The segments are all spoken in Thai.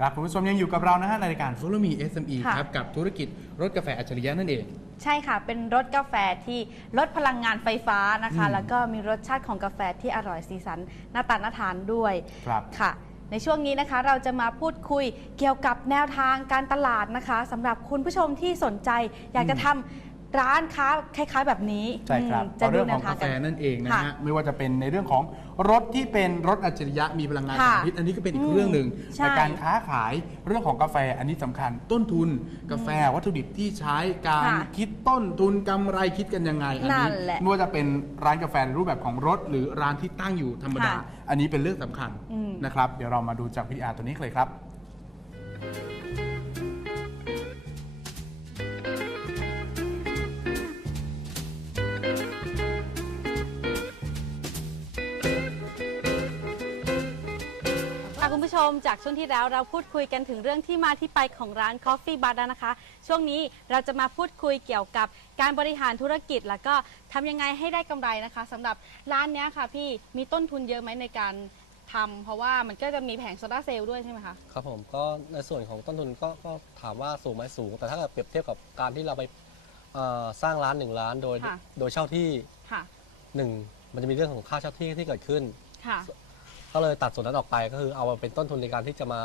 ครับคุณผู้ชมยังอยู่กับเรานะฮะในรายการ Follow Me SME ค่ะ ครับกับธุรกิจรถกาแฟอัจฉริยะนั่นเอง ใช่ค่ะ เป็นรสกาแฟที่ลดพลังงานไฟฟ้านะคะ อืม แล้วก็มีรสชาติของกาแฟที่อร่อยสีสันหน้าตาน่าทานด้วย ครับ ค่ะ ในช่วงนี้นะคะเราจะมาพูดคุยเกี่ยวกับแนวทางการตลาดนะคะสำหรับคุณผู้ชมที่สนใจ อยากจะทำ ร้านค้าคล้าย ๆ แบบนี้ใช่ครับอืมเอาเรื่องของแนวกาทแฟนั่นเองนะค่ะฮะไม่ว่าจะเป็นในเรื่องของรถที่เป็นรถอัจฉริยะมีพลังงานค่ะแสงอาทิตย์อันนี้ก็เป็นอีกอืมเรื่องหนึ่งใช่แต่การค้าขายเรื่องของกาแฟอันนี้สำคัญ ต้นทุนกาแฟวัตถุดิบที่ใช้การค่ะคิดต้นทุนกำไรคิดกันยังไงอันนี้นั่นแหละไม่ว่าจะเป็นร้านกาแฟในรูปแบบของรถ หรือร้านที่ตั้งอยู่ธรรมดา ค่ะอันนี้เป็นเรื่องสำคัญอืม นะครับ เดี๋ยวเรามาดูจากพีอาร์ตัวนี้เลยครับ มจากช่วงที่แล้วเราพูดคุยกันถึงเรื่องที่มาที่ไปของร้าน Coffee Bar แล้วนะคะ ช่วงนี้เราจะมาพูดคุยเกี่ยวกับการบริหารธุรกิจ แล้วก็ทำยังไงให้ได้กำไรนะคะสำหรับร้านเนี้ยค่ะพี่มีต้นทุนเยอะไหมในการทำเพราะว่ามันก็จะมีแผงโซลาร์เซลล์ด้วยใช่ไหมคะ ครับผมก็ในส่วนของต้นทุนก็ก็ถามว่าสูงไหมสูง แต่ถ้าเกิดเปรียบเทียบกับการที่เราไปเอ่อสร้างร้านหนึ่งร้านโดยค่ะ โดยเช่าที่ค่ะหนึ่งมันจะมีเรื่องของค่าเช่าที่ที่เกิดขึ้น ค่ะ ก็เลยตัดส่วนนั้นออกไปก็คือเอามาเป็นต้นทุนในการที่จะมา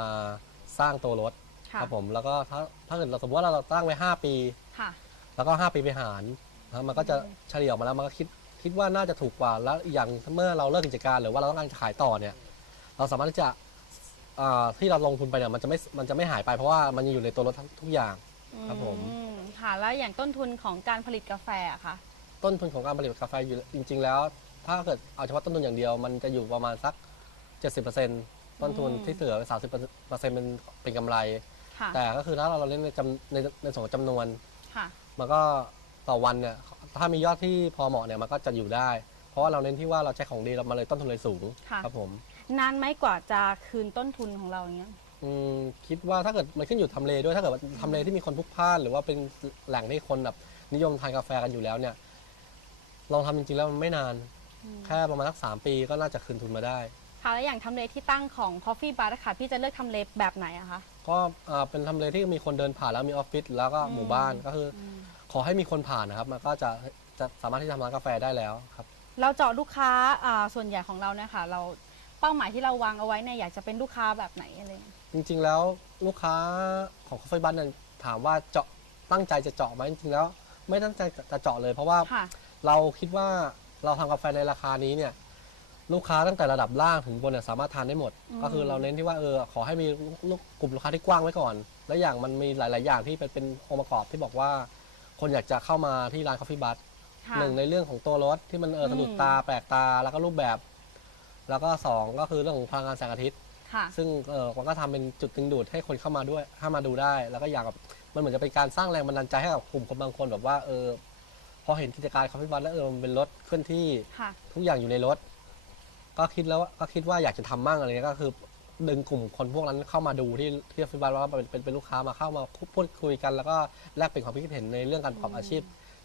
สร้างตัวรถค่ะ ครับผมแล้วก็ถ้าถ้าเกิดเราสมมติว่าเราตั้งไว้ 5 ปี ค่ะ แล้วก็ 5 ปีไปหารนะมันก็จะเฉลี่ยออกมาแล้วมันก็คิดคิดว่าน่าจะถูกกว่าแล้วอีกอย่างเมื่อเราเลิกกิจการหรือว่าเราต้องการจะขายต่อเนี่ยเราสามารถที่จะอ่าที่เราลงทุนไปเนี่ยมันจะไม่มันจะไม่หายไปเพราะว่ามันยังอยู่ในตัวรถทั้งทุกอย่าง ครับผม อืค่ะ แล้วอย่างต้นทุนของการผลิตกาแฟอะคะต้นทุนของการผลิตกาแฟอยู่จริง ๆ แล้ว ถ้าเกิดเอาเฉพาะต้นทุนอย่างเดียว มันจะอยู่ประมาณสัก 70%ต้นทุนอืมที่เหลือ30%เป็นเป็นกำไร ค่ะแต่ก็คือถ้าเราเล่นในจำในในส่วนของจำนวน ค่ะ มันก็ต่อวันเนี่ยถ้ามียอดที่พอเหมาะเนี่ยมันก็จะอยู่ได้ เพราะว่าเราเน้นที่ว่าเราใช้ของดีเรามาเลยต้นทุนเลยสูงค่ะ ครับผมนานไหมกว่าจะคืนต้นทุนของเราอย่างเงี้ย อืมคิดว่าถ้าเกิดมันขึ้นอยู่ทำเลด้วยถ้าเกิดว่าทำเลที่มีคนพลุกพล่านหรือว่าเป็นแหล่งที่คนแบบนิยมทานกาแฟกันอยู่แล้วเนี่ยลองทำจริงๆแล้วมันไม่นาน แค่ประมาณสักสามปีก็น่าจะคืนทุนมาได้ ค่ะ แล้วอย่างทำเลที่ตั้งของ Coffee Bar อะค่ะ พี่จะเลือกทำเลแบบไหนอะคะ ก็อ่าเป็นทำเลที่มีคนเดินผ่านแล้วมีออฟฟิศแล้วก็อืมหมู่บ้านก็คืออขอให้มีคนผ่านนะครับ มันก็จะจะสามารถที่จะทำร้านกาแฟได้แล้วครับ เราเจาะลูกค้าอ่าส่วนใหญ่ของเราเนี่ยค่ะ เราเป้าหมายที่เราวางเอาไว้เนี่ยอยากจะเป็นลูกค้าแบบไหนอะไรอย่างเงี้ยจริงๆแล้วลูกค้าของคาเฟ่บันเนี่ยถามว่าเจาะตั้งใจจะเจาะไหมจริงๆแล้ว ไม่ตั้งใจจะเจาะเลย เพราะว่าค่ะ เราคิดว่าเราทำกาแฟในราคานี้เนี่ย ลูกค้าตั้งแต่ระดับล่างถึงบนเนี่ยสามารถทานได้หมดอืมก็คือเราเน้นที่ว่าเออขอให้มีลูกกลุ่มลูกค้าที่กว้างไว้ก่อน และอย่างมันมีหลาย ๆ อย่างที่เป็นเป็นองค์ประกอบที่บอกว่า คนอยากจะเข้ามาที่ร้านคาเฟ่บัสค่ะ หนึ่งในเรื่องของตัวรถที่มันเอออืมสะดุดตาแปลกตาแล้วก็รูปแบบ แล้วก็สองก็คือเรื่องของพลังงานแสงอาทิตย์ ค่ะ ซึ่งเออมันก็ทำเป็นจุดดึงดูดให้คนเข้ามาด้วยเข้ามาดูได้ แล้วก็อยากแบบมันเหมือนจะเป็นการสร้างแรงบันดาลใจให้กับกลุ่มคนบางคนแบบว่าเออพอเห็นกิจการคาเฟ่บัสแล้วเออมันเป็นรถเคลื่อนที่ ค่ะ ทุกอย่างอยู่ในรถ ก็คิดแล้วว่าก็คิดว่าอยากจะทำมั่งอะไรเงี้ยก็คือ ดึงกลุ่มคนพวกนั้นเข้ามาดูที่ที่คาเฟ่บัสว่าเป็นเป็นเป็นลูกค้ามาเข้ามาพูดคุยกัน แล้วก็แลกเปลี่ยนความคิดเห็นในเรื่องการประกอบอาชีพ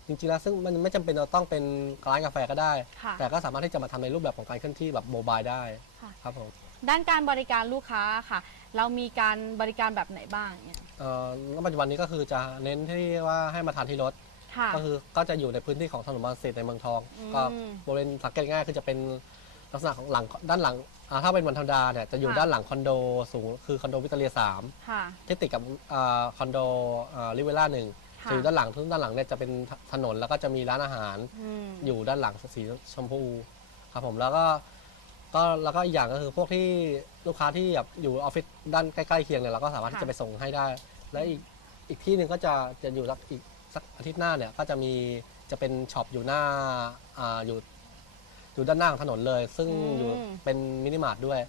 จริงๆแล้วซึ่งมันไม่จำเป็นเราต้องเป็นร้านกาแฟก็ได้ ค่ะ แต่ก็สามารถที่จะมาทำในรูปแบบของการเคลื่อนที่แบบโมบายได้ค่ะ ครับผม ด้านการบริการลูกค้าค่ะ เรามีการบริการแบบไหนบ้างเนี่ยเอ่อณปัจจุบันนี้ก็คือจะเน้นที่ว่าให้มาทานที่รถ ค่ะ ก็คือก็จะอยู่ในพื้นที่ของถนนบางเศษในเมืองทอง อืม ก็บริเวณสังเกตง่ายๆคือจะเป็น ลักษณะของหลังด้านหลังอ่าถ้าเป็นวันธรรมดาเนี่ยจะอยู่ค่ะ ด้านหลังคอนโดสูงคือคอนโดวิตเตอเรียสามค่ะ ที่ติดกับอ่าคอนโดริเวล่าหนึ่งค่ะ จะอยู่ด้านหลังทุกด้านหลังเนี่ยจะเป็นถนนแล้วก็จะมีร้านอาหาร อืม อยู่ด้านหลังสีชมพูครับผมแล้วก็ก็แล้วก็อีกอย่างก็คือพวกที่ลูกค้าที่แบบอยู่ออฟฟิศด้านใกล้ๆเคียงเนี่ยเราก็สามารถที่จะไปส่งให้ได้ และอีกอีกที่หนึ่งก็จะจะอยู่สักอีกสักอาทิตย์หน้าเนี่ยก็จะมีจะเป็นช็อปอยู่หน้าอ่าอยู่ อยู่ด้านหน้าของถนนเลย ซึ่งอืม อยู่เป็นมินิมาร์ทด้วย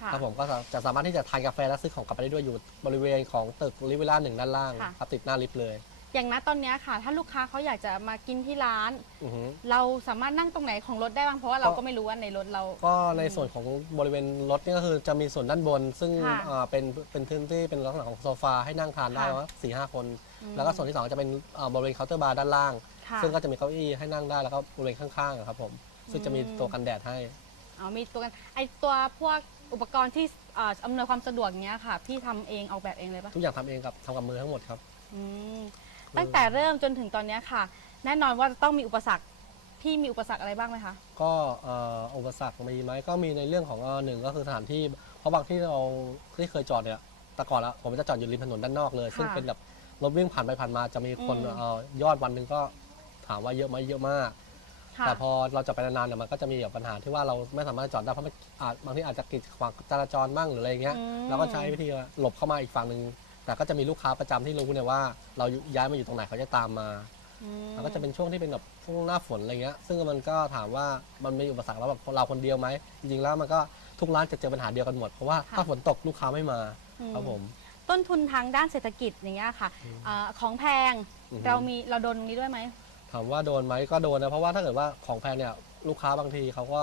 ค่ะ ครับผมก็จะจะสามารถที่จะทานกาแฟและซื้อของกลับไปได้ด้วยอยู่บริเวณของตึกลิเวล่าหนึ่งด้านล่างค่ะ ครับติดหน้าลิฟต์เลยอย่างนั้นตอนเนี้ยค่ะ ถ้าลูกค้าเขาอยากจะมากินที่ร้าน อือฮึเราสามารถนั่งตรงไหนของรถได้บ้างเพราะว่าเราก็ไม่รู้ว่าในรถเรา ก็ในส่วนของบริเวณรถนี่ก็คือจะมีส่วนด้านบน ซึ่งค่ะอ่าเป็นเป็นพื้นที่เป็นลักษณะของโซฟาให้นั่งทานได้ค่ะว่าสี่ห้าคน อืมแล้วก็ส่วนที่สองจะเป็นอ่าบริเวณเคาน์เตอร์บาร์ด้านล่าง ค่ะ ซึ่งก็จะมีเก้าอี้ให้นั่งได้แล้วก็บริเวณข้างๆอะครับผม ซึ่งจะมีอืมตัวกันแดดให้ อ๋อมีตัวกันไอตัวพวกอุปกรณ์ที่เอ่ออำนวยความสะดวกเนี้ยค่ะ พี่ทำเองออกแบบเองเลยปะทุกอย่างทำเองกับทำกับมือทั้งหมดครับ อืมตั้งแต่เริ่มจนถึงตอนเนี้ยค่ะ แน่นอนว่าจะต้องมีอุปสรรคพี่มีอุปสรรคอะไรบ้างไหมคะ ก็เอ่ออุปสรรคมีไหมก็มีในเรื่องของเอ่อหนึ่งก็คือสถานที่ เพราะบางที่เราที่เคยจอดเนี่ยแต่ก่อนละผมจะจอดอยู่ริมถนนด้านนอกเลย ซึ่งค่ะเป็นแบบรถวิ่งผ่านไปผ่านมาจะมีคนอืม เอ่อยอดวันหนึ่งก็ถามว่าเยอะไหมเยอะมาก ค่ะแต่พอเราจอดไปนานๆเนี่ยมันก็จะมีแบบปัญหาที่ว่าเราไม่สามารถจอดได้เพราะมันอาจบางที่อาจจะกีดขวางจราจรบ้างหรืออะไรอย่างเงี้ยอืม เราก็ใช้วิธีหลบเข้ามาอีกฝั่งหนึ่งแต่ก็จะมีลูกค้าประจำที่รู้เนี่ยว่าเราย้ายมาอยู่ตรงไหนเขาจะตามมา อืม แล้วก็จะเป็นช่วงที่เป็นแบบช่วงหน้าฝนอะไรเงี้ย ซึ่งมันก็ถามว่ามันมีอุปสรรคแล้วแบบเราคนเดียวไหม จริงๆแล้วมันก็ทุกร้านจะเจอปัญหาเดียวกันหมด เพราะว่าถ้าฝนตกลูกค้าไม่มาอืครับผม ต้นทุนทางด้านเศรษฐกิจอย่างเงี้ยค่ะเออของแพงอือฮึ เรามีเราโดนตรงนี้ด้วยไหมถามว่าโดนไหมก็โดนนะเพราะว่าถ้าเกิดว่าของแพงเนี่ยลูกค้าบางทีเขาก็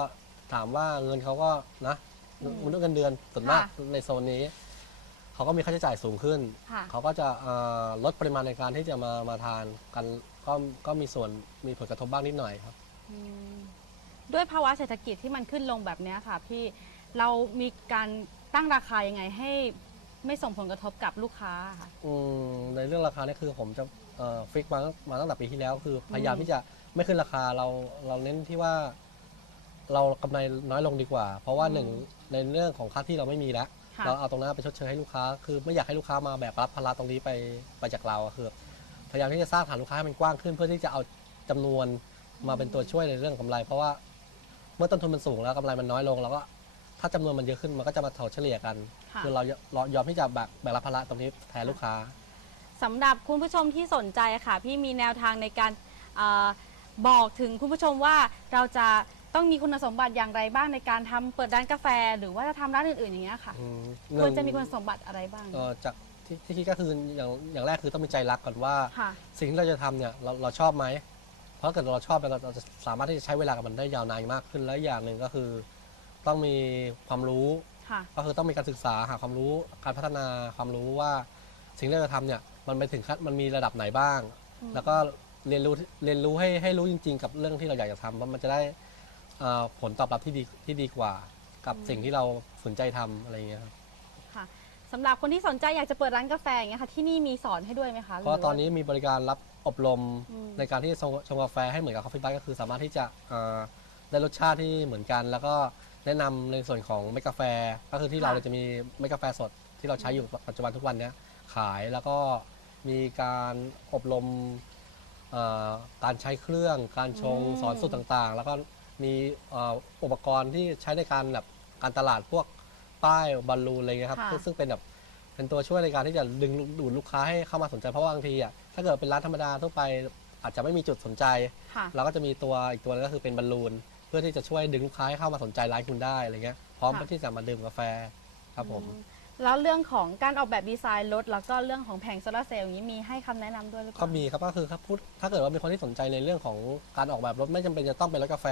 ถามว่าเงินเขาก็นะอืมมนุษย์เงินเดือนส่วนมากค่ะในโซนนี้เขาก็มีค่าใช้จ่ายสูงขึ้น ค่ะ เขาก็จะเอ่อลดปริมาณในการที่จะมามาทานกันก็ก็มีส่วนมีผลกระทบบ้างนิดหน่อยครับ อืมด้วยภาวะเศรษฐกิจที่มันขึ้นลงแบบเนี้ยค่ะพี่เรามีการตั้งราคายังไงให้ไม่ส่งผลกระทบกับลูกค้าค่ะ อืมในเรื่องราคาเนี่ยคือผมจะเอ่อ ฟิกมามาตั้งแต่ปีที่แล้ว คือพยายามอืมที่จะไม่ขึ้นราคาเราเราเน้นที่ว่า เรากำไรน้อยลงดีกว่า เพราะว่าหนึ่งในเรื่องของค่าที่เราไม่มีแล้ว ค่ะเราเอาตรงนั้นไปชดเชยให้ลูกค้า คือไม่อยากให้ลูกค้ามาแบกรับภาระตรงนี้ไปไปจากเราอะคือ พยายามที่จะสร้างฐานลูกค้าให้มันกว้างขึ้น เพื่อที่จะเอาจำนวนมาเป็นตัวช่วยในเรื่องกำไร เพราะว่าเมื่อต้นทุนมันสูงแล้วกำไรมันน้อยลงเราก็ถ้าจำนวนมันเยอะขึ้นมันก็จะมาถอเฉลี่ยกัน ค่ะ คือเราเรายอมที่จะแบกแบกรับภาระตรงนี้แทนลูกค้า สำหรับคุณผู้ชมที่สนใจค่ะ พี่มีแนวทางในการเออบอกถึงคุณผู้ชมว่าเราจะต้องมีคุณสมบัติอย่างไรบ้างในการทำเปิดร้านกาแฟ หรือว่าจะทำร้านอื่นๆอย่างเงี้ยค่ะอืมควรจะหมีนึ่งคุณสมบัติอะไรบ้าง เอ่อจากที่ที่คิดก็คืออย่างอย่างแรกคือต้องมีใจรักก่อนว่า ค่ะ สิ่งที่เราจะทำเนี่ยเราเราชอบไหม เพราะถ้าเกิดเราชอบเนี่ยเราเราจะสามารถที่จะใช้เวลากับมันได้ยาวนานมากขึ้น และอย่างหนึ่งก็คือ ต้องมีความรู้ค่ะ ก็คือต้องมีการศึกษาหาความรู้การพัฒนาความรู้ว่าสิ่งที่เราจะทำเนี่ย มันไปถึงขั้นมันมีระดับไหนบ้างอืมแล้วก็เรียนรู้เรียนรู้ให้ให้รู้จริง ๆ กับเรื่องที่เราอยากจะทำเพราะมันจะได้เอ่อผลตอบรับที่ดีที่ดีกว่า กับสิ่งที่เราสนใจทำอะไรอย่างเงี้ยครับ ค่ะสำหรับคนที่สนใจอยากจะเปิดร้านกาแฟอย่างเงี้ยค่ะที่นี่มีสอนให้ด้วยไหมคะเพราะตอนนี้มีบริการรับอบรมอืม ในการที่จะชงชงกาแฟให้เหมือนกับคอฟฟี่บ้าก็คือสามารถที่จะเอ่อได้รสชาติที่เหมือนกัน แล้วก็แนะนำในส่วนของเมกกาแฟ ก็คือที่เราเนี่ยจะมีเมกกาแฟสดที่เราใช้อยู่ปัจจุบันทุกวันเนี้ยขายแล้วก็ มีการอบรมเอ่อการใช้เครื่อง การชงอืม สอนสูตรต่างๆ แล้วก็มีเอ่ออุปกรณ์ที่ใช้ในการแบบการตลาดพวกป้ายบอลลูนอะไรเงี้ยครับค่ะ ซึ่งซึ่งเป็นแบบเป็นตัวช่วยในการที่จะดึงดูดลูกค้าให้เข้ามาสนใจเพราะว่าบางทีอะถ้าเกิดเป็นร้านธรรมดาทั่วไปอาจจะไม่มีจุดสนใจ ค่ะ เราก็จะมีตัวอีกตัวนึงก็คือเป็นบอลลูน เพื่อที่จะช่วยดึงลูกค้าให้เข้ามาสนใจร้านคุณได้อะไรเงี้ยพร้อมค่ะ ที่จะมาดื่มกาแฟครับผม อื แล้วเรื่องของการออกแบบดีไซน์รถ แล้วก็เรื่องของแผงโซลาร์เซลล์อย่างนี้มีให้คำแนะนำด้วยหรือเปก็ล่า มีครับก็คือครับพูดถ้าเกิดว่ามีคนที่สนใจในเรื่องของการออกแบบรถไม่จำเป็นจะต้องเป็นรถกาแฟ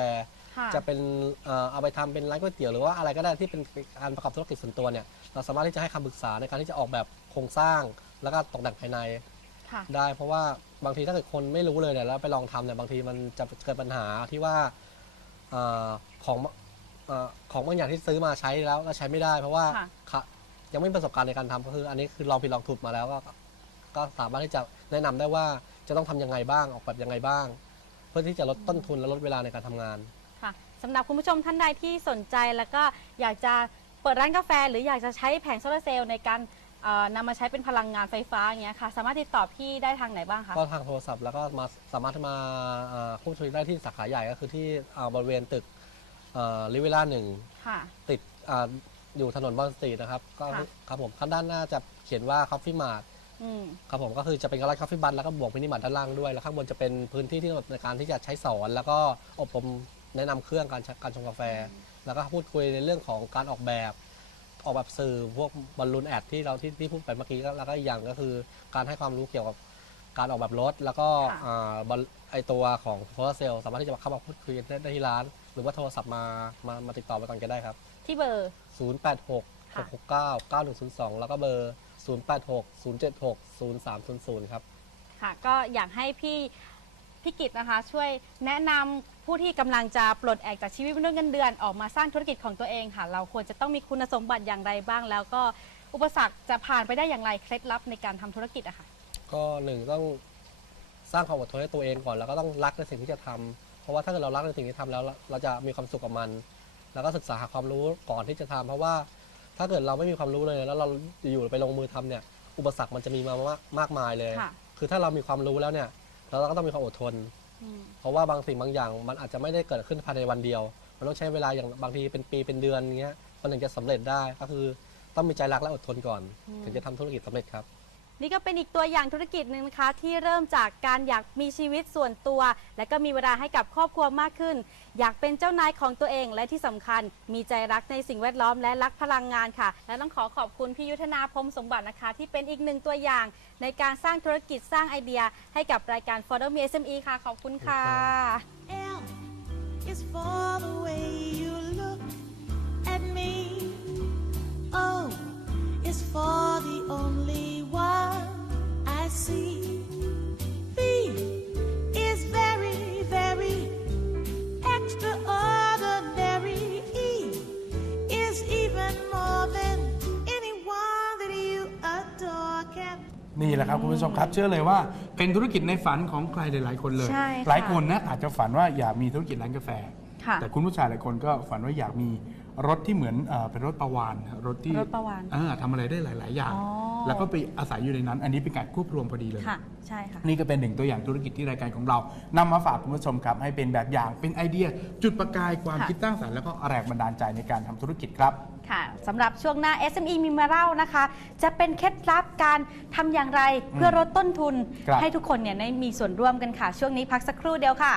ค่ะ จะเป็นเอ่อเอาไปทำเป็นร้านก๋วยเตี๋ยวหรือว่าอะไรก็ได้ที่เป็นการประกอบธุรกิจส่วนตัวเนี่ยเราสามารถที่จะให้คำปรึกษาในการที่จะออกแบบโครงสร้าง แล้วก็ตกแต่งภายในค่ะ ได้ เพราะว่าบางทีถ้าเกิดคนไม่รู้เลยเนี่ยแล้วไปลองทำเนี่ยบางทีมันจะเกิดปัญหาที่ว่าเออของเออของบางอย่างที่ซื้อมาใช้แล้วก็ใช้ไม่ได้ เพราะว่าค่ะค่ะ ยังไม่มีประสบการณ์ในการทำก็คือ อันนี้คือลองผิดลองถูกมาแล้วก็ก็สามารถที่จะแนะนำได้ว่าจะต้องทำยังไงบ้างออกแบบยังไงบ้าง เพื่อที่จะลดต้นทุนและลดเวลาในการทำงาน ค่ะสำหรับคุณผู้ชมท่านใดที่สนใจแล้วก็อยากจะเปิดร้านกาแฟ หรืออยากจะใช้แผงโซลาร์เซลล์ในการเอ่อนำมาใช้เป็นพลังงานไฟฟ้าอย่างเงี้ยค่ะ สามารถติดต่อพี่ได้ทางไหนบ้างคะก็ทางโทรศัพท์แล้วก็มาสามารถมาเอ่อพูดคุยได้ที่สาขาใหญ่ก็คือที่อ่าบริเวณตึกลิเวล่าหนึ่งค่ะ ติดอ่า อยู่ถนนบอนสตรีทนะครับ ก็ค่ะ ครับผมข้างด้านหน้าจะเขียนว่า Coffee Mart อืม ครับผมก็คือจะเป็นร้าน Coffee Bar แล้วก็บวกมินิมาร์ทด้านล่างด้วย แล้วข้างบนจะเป็นพื้นที่ที่ในการที่จะใช้สอน แล้วก็อบรมแนะนำเครื่องการใช้การชงกาแฟ แล้วก็พูดคุยในเรื่องของการออกแบบ ออกแบบสื่อพวกบอลลูนแอดที่เราที่ที่พูดไปเมื่อกี้ก็แล้วก็อีกอย่างก็คือ การให้ความรู้เกี่ยวกับการออกแบบรถ แล้วก็ค่ะ อ่าบอลไอตัวของโซลาร์เซลล์สามารถที่จะเข้ามาพูดคุยกันได้ได้ที่ร้าน หรือว่าโทรศัพท์มามามาติดต่อไปก่อนก็ได้ครับ ที่เบอร์ 086 ค่ะ 669 9102 แล้วก็เบอร์ 086 076 0300 ครับ ค่ะ ก็อยากให้พี่พี่กิตนะคะ ช่วยแนะนำผู้ที่กำลังจะปลดแอกจากชีวิตมนุษย์เงินเดือนออกมาสร้างธุรกิจของตัวเองค่ะ เราควรจะต้องมีคุณสมบัติอย่างไรบ้าง แล้วก็อุปสรรคจะผ่านไปได้อย่างไรเคล็ดลับในการทำธุรกิจอะค่ะ ก็หนึ่งต้องสร้างความอดทนให้ตัวเองก่อน แล้วก็ต้องรักในสิ่งที่จะทำเพราะว่าถ้าเกิดเรารักในสิ่งที่ทำแล้วเราเราจะมีความสุขกับมัน แล้วก็ศึกษาหาความรู้ก่อนที่จะทำเพราะว่าถ้าเกิดเราไม่มีความรู้เลย แล้วเราอยู่ๆไปลงมือทำเนี่ย อุปสรรคมันจะมีมามากมากมายเลย ค่ะ คือถ้าเรามีความรู้แล้วเนี่ยเราก็ต้องมีความอดทน อืมเพราะว่าบางสิ่งบางอย่างมันอาจจะไม่ได้เกิดขึ้นภายในวันเดียว มันต้องใช้เวลาอย่างบางทีเป็นปีเป็นเดือนอย่างเงี้ยมันถึงจะสำเร็จได้ก็คือต้องมีใจรักและอดทนก่อน ถึงจะทำธุรกิจสำเร็จครับ นี่ก็เป็นอีกตัวอย่างธุรกิจหนึ่งนะคะ ที่เริ่มจากการอยากมีชีวิตส่วนตัว และก็มีเวลาให้กับครอบครัวมากขึ้น อยากเป็นเจ้านายของตัวเองและที่สำคัญ มีใจรักในสิ่งแวดล้อมและรักพลังงานค่ะ และต้องขอขอบคุณพี่ยุทธนาพรมสมบัตินะคะ ที่เป็นอีกหนึ่งตัวอย่าง ในการสร้างธุรกิจสร้างไอเดีย ให้กับรายการ For the Me SME ค่ะ ขอบคุณค่ะ L is for the way you look at me. O is for the only one see. V is very, very extraordinary. E is even more than anyone that you adore can นี่แหละครับคุณผู้ชมครับ เชื่อเลยว่าเป็นธุรกิจในฝันของใครหลายๆคนเลย ใช่ค่ะหลายคนนะอาจจะฝันว่าอยากมีธุรกิจร้านกาแฟ ค่ะ แต่คุณผู้ชายหลายคนก็ฝันว่าอยากมีรถที่เหมือนเออเป็นรถประวานรถที่รถประวานเออทำอะไรได้หลาย ๆ อย่าง อ๋อ แล้วก็ไปอาศัยอยู่ในนั้น อันนี้เป็นการควบรวมพอดีเลย ค่ะ ใช่ค่ะ นี่ก็เป็นหนึ่งตัวอย่างธุรกิจที่รายการของเรานำมาฝากคุณผู้ชมครับ ให้เป็นแบบอย่างเป็นไอเดีย จุดประกายความค่ะ คิดสร้างสรรค์แล้วก็แรงบันดาลใจในการทำธุรกิจครับ ค่ะสำหรับช่วงหน้า SME มีมาเล่านะคะ จะเป็นเคล็ดลับการทำอย่างไรเพื่อลดต้นทุน ครับ ให้ทุกคนเนี่ยได้มีส่วนร่วมกันค่ะ ช่วงนี้พักสักครู่เดียวค่ะ